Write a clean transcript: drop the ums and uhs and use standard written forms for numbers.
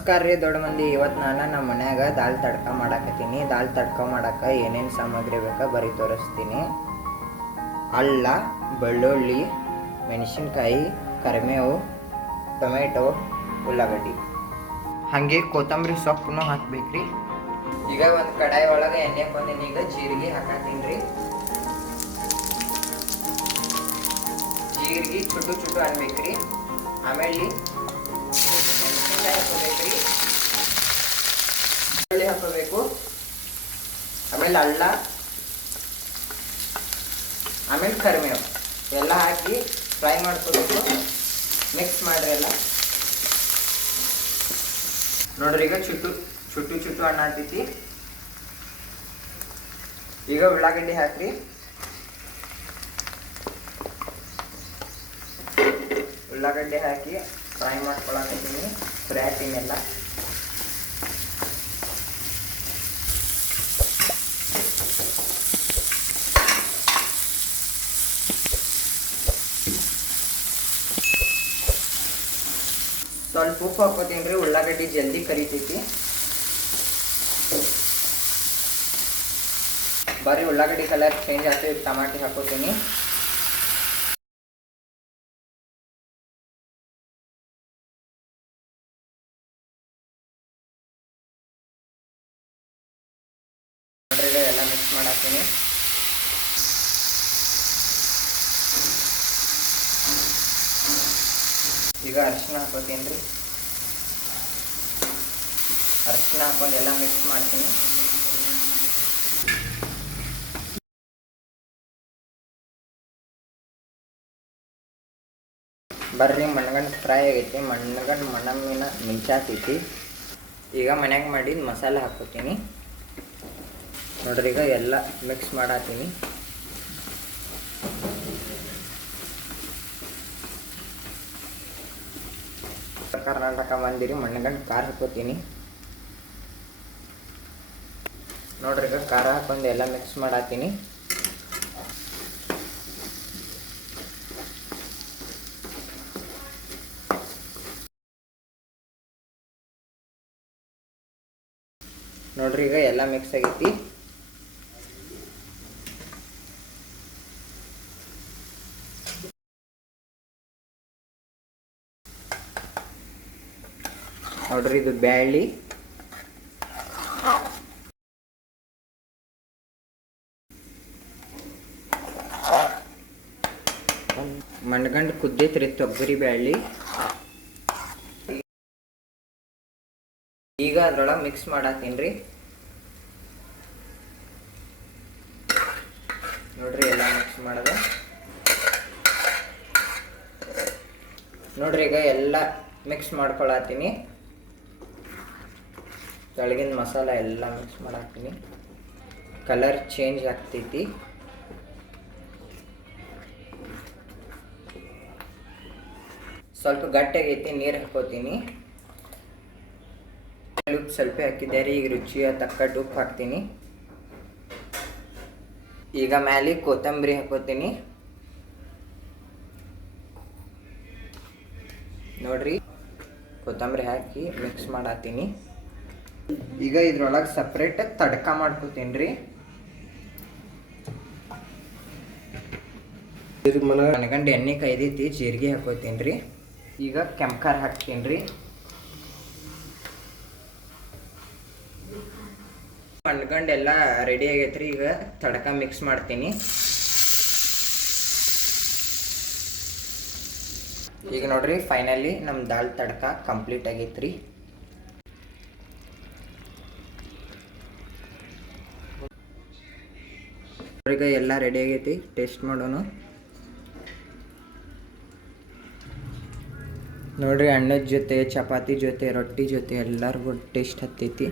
ನಮಸ್ಕಾರ ರೀ ದೊಡ್ಡ ಮಂದಿ. ಇವತ್ತು ನಾನು ನಮ್ಮ ಮನ್ಯಾಗ ದಾಲ್ ತಡ್ಕ ಮಾಡಾಕತ್ತೀನಿ. ದಾಲ್ ತಡ್ಕ ಮಾಡಕ್ಕೆ ಏನೇನು ಸಾಮಗ್ರಿ ಬೇಕಾ ಬರೀ ತೋರಿಸ್ತೀನಿ. ಅಲ್ಲ, ಬೆಳ್ಳುಳ್ಳಿ, ಮೆಣಸಿನ್ಕಾಯಿ, ಕರಿಬೇವು, ಟೊಮೆಟೊ, ಉಳ್ಳಾಗಡ್ಡಿ, ಹಾಗೆ ಕೊತ್ತಂಬರಿ ಸೊಪ್ಪನ್ನು ಹಾಕ್ಬೇಕ್ರಿ. ಈಗ ಒಂದು ಕಡಾಯಿ ಒಳಗೆ ಎಣ್ಣೆ ಕೊಂದಿನಿ. ಈಗ ಜೀರಿಗೆ ಹಾಕತ್ತೀನಿ ರೀ. ಜೀರಿಗೆ ಚುಟ್ಟು ಚುಟ್ಟು ಅನ್ಬೇಕ್ರಿ. ಆಮೇಲೆ ಮೆಣಸಿನ್ಕಾಯಿ ಹಾಕೋಬೇಕ್ರಿ, ಬೆಳ್ಳುಳ್ಳಿ ಹಾಕೋಬೇಕು, ಆಮೇಲೆ ಅಲ್ಲ, ಆಮೇಲೆ ಕರಿಬೇವು ಎಲ್ಲ ಹಾಕಿ ಫ್ರೈ ಮಾಡ್ಕೋಬೇಕು. ಮಿಕ್ಸ್ ಮಾಡ್ರಿ ಎಲ್ಲ. ನೋಡ್ರಿ ಈಗ ಚುಟ್ಟು ಚುಟ್ಟು ಚುಟ್ಟು ಹಣ್ಣು ಹಾಕ್ತೈತಿ. ಈಗ ಉಳ್ಳಾಗಡ್ಡಿ ಹಾಕ್ರಿ. ಉಳ್ಳಾಗಡ್ಡಿ ಹಾಕಿ ಫ್ರೈ ಮಾಡ್ಕೊಳಕತ್ತೀನಿ. ಫ್ರೈ ಹಾಕಿನೆಲ್ಲ ಸ್ವಲ್ಪ ಉಪ್ಪು ಹಾಕೋತೀನಿ ರೀ. ಉಳ್ಳಾಗಡ್ಡಿ ಜಲ್ದಿ ಕರಿತೈತಿ. ಬರೀ ಉಳ್ಳಾಗಡ್ಡಿ ಕಲರ್ ಚೇಂಜ್ ಆಗ್ತೈತಿ. ಟಮಾಟಿ ಹಾಕೋತೀನಿ. ಎಲ್ಲ ಮಿಕ್ಸ್ ಮಾಡಾಕ್ತೀನಿ. ಈಗ ಅರಿಶಿನ ಹಾಕೋತೀನಿ ರೀ. ಅರಿಶಿನ ಹಾಕೊಂಡು ಎಲ್ಲ ಮಿಕ್ಸ್ ಮಾಡ್ತೀನಿ. ಬರ್ರಿ ಮಣ್ಗಂಡು ಫ್ರೈ ಆಗೈತಿ. ಮಣ್ಗಂಡು ಮಣ್ಣಮ್ಮಿನ ಮಿಂಚಾತೈತಿ. ಈಗ ಮನ್ಯಾಗ ಮಾಡಿದ ಮಸಾಲೆ ಹಾಕೋತೀನಿ. ನೋಡ್ರಿ ಈಗ ಎಲ್ಲ ಮಿಕ್ಸ್ ಮಾಡಾತೀನಿ. ಕರ್ನಾಟಕ ಬಂದಿರಿ ಮಣ್ಣಗಂಡು ಖಾರ ಹಾಕೋತೀನಿ. ನೋಡ್ರಿ ಈಗ ಖಾರ ಹಾಕೊಂಡು ಎಲ್ಲ ಮಿಕ್ಸ್ ಮಾಡಾತೀನಿ. ನೋಡ್ರಿ ಈಗ ಎಲ್ಲ ಮಿಕ್ಸ್ ಆಗೈತಿ. ನೋಡ್ರಿ ಇದು ಬ್ಯಾಳಿ, ಮಣ್ಗಂಡು ಕುದ್ದೈತ್ರಿ ತೊಗರಿ ಬ್ಯಾಳಿ. ಈಗ ಅದ್ರೊಳಗೆ ಮಿಕ್ಸ್ ಮಾಡಾತೀನಿ ರೀ. ನೋಡ್ರಿ ಎಲ್ಲ ಮಿಕ್ಸ್ ಮಾಡೋದು. ನೋಡ್ರಿ ಈಗ ಎಲ್ಲ ಮಿಕ್ಸ್ ಮಾಡ್ಕೊಳತ್ತೀನಿ. ಕೆಳಗಿನ ಮಸಾಲ ಎಲ್ಲ ಮಿಕ್ಸ್ ಮಾಡಾಕ್ತೀನಿ. ಕಲರ್ ಚೇಂಜ್ ಆಗ್ತೈತಿ. ಸ್ವಲ್ಪ ಗಟ್ಟಿಯಾಗೈತಿ. ನೀರು ಹಾಕೋತೀನಿ. ಉಪ್ಪು ಸ್ವಲ್ಪ ಹಾಕಿದ್ದಾರೆ. ಈಗ ರುಚಿಯ ತಕ್ಕಟ್ಟು ಉಪ್ಪು ಹಾಕ್ತೀನಿ. ಈಗ ಮ್ಯಾಲೆ ಕೊತ್ತಂಬರಿ ಹಾಕೋತೀನಿ. ನೋಡ್ರಿ ಕೊತ್ತಂಬರಿ ಹಾಕಿ ಮಿಕ್ಸ್ ಮಾಡಾತೀನಿ. ಈಗ ಇದ್ರೊಳಗೆ ಸಪ್ರೇಟ್ ತಡ್ಕ ಮಾಡ್ಕೋತೀನಿ ರೀ. ಮನಗಂಡು ಎಣ್ಣೆ ಕೈದೈತಿ. ಜೀರಿಗೆ ಹಾಕೋತೀನಿ ರೀ. ಈಗ ಕೆಂಪು ಹಾಕ್ತೀನಿ ರೀ. ಮಣ್ಗಂಡು ಎಲ್ಲ ರೆಡಿ ಆಗೈತ್ರಿ. ಈಗ ತಡ್ಕ ಮಿಕ್ಸ್ ಮಾಡ್ತೀನಿ. ಈಗ ನೋಡ್ರಿ ಫೈನಲಿ ನಮ್ಮ ದಾಲ್ ತಡ್ಕ ಕಂಪ್ಲೀಟ್ ಆಗೈತ್ರಿ. ಈಗ ಎಲ್ಲ ರೆಡಿ ಆಗೈತಿ. ಟೇಸ್ಟ್ ಮಾಡೋಣ. ನೋಡ್ರಿ ಅನ್ನದ ಜೊತೆ, ಚಪಾತಿ ಜೊತೆ, ರೊಟ್ಟಿ ಜೊತೆ ಎಲ್ಲರಿಗೂ ಟೇಸ್ಟ್ ಹತ್ತೈತಿ.